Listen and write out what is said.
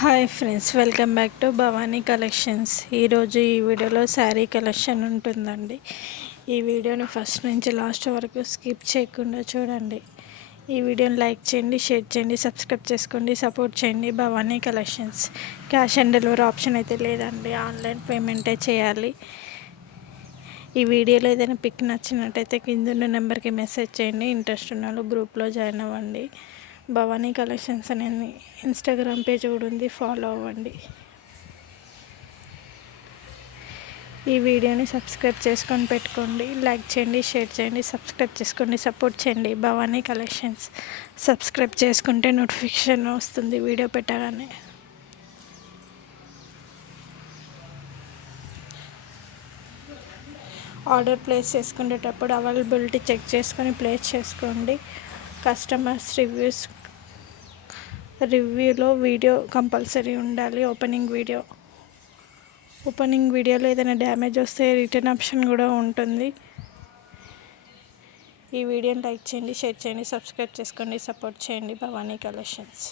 Hi friends, welcome back to Bhavani collections. ఈరోజు ఈ వీడియోలో శారీ కలెక్షన్ ఉంటుందండి. ఈ వీడియోని ఫస్ట్ నుంచి లాస్ట్ వరకు స్కిప్ చేయకుండా చూడండి. ఈ వీడియోని లైక్ చేయండి, షేర్ చేయండి, సబ్స్క్రైబ్ చేసుకోండి, సపోర్ట్ చేయండి. Bhavani collections. Cash on delivery option అయితే లేదండి, ఆన్లైన్ పేమెంటే చేయాలి. ఈ వీడియోలో ఏదైనా పిక్ నచ్చినట్టయితే కింద ఉన్న నెంబర్కి మెసేజ్ చేయండి. ఇంట్రెస్ట్ ఉన్న వాళ్ళు గ్రూప్లో జాయిన్ అవ్వండి. భవానీ కలెక్షన్స్ అనేది ఇన్స్టాగ్రామ్ పేజ్ కూడా ఉంది, ఫాలో అవ్వండి. ఈ వీడియోని సబ్స్క్రైబ్ చేసుకొని పెట్టుకోండి, లైక్ చేయండి, షేర్ చేయండి, సబ్స్క్రైబ్ చేసుకోండి, సపోర్ట్ చేయండి. భవానీ కలెక్షన్స్ సబ్స్క్రైబ్ చేసుకుంటే నోటిఫికేషన్ వస్తుంది వీడియో పెట్టగానే. ఆర్డర్ ప్లేస్ చేసుకునేటప్పుడు అవైలబిలిటీ చెక్ చేసుకొని ప్లేస్ చేసుకోండి. కస్టమర్స్ రివ్యూలో వీడియో కంపల్సరీ ఉండాలి. ఓపెనింగ్ వీడియోలో ఏదైనా డ్యామేజ్ వస్తే రిటర్న్ ఆప్షన్ కూడా ఉంటుంది. ఈ వీడియోని లైక్ చేయండి, షేర్ చేయండి, సబ్స్క్రైబ్ చేసుకోండి, సపోర్ట్ చేయండి. భవానీ కలెక్షన్స్.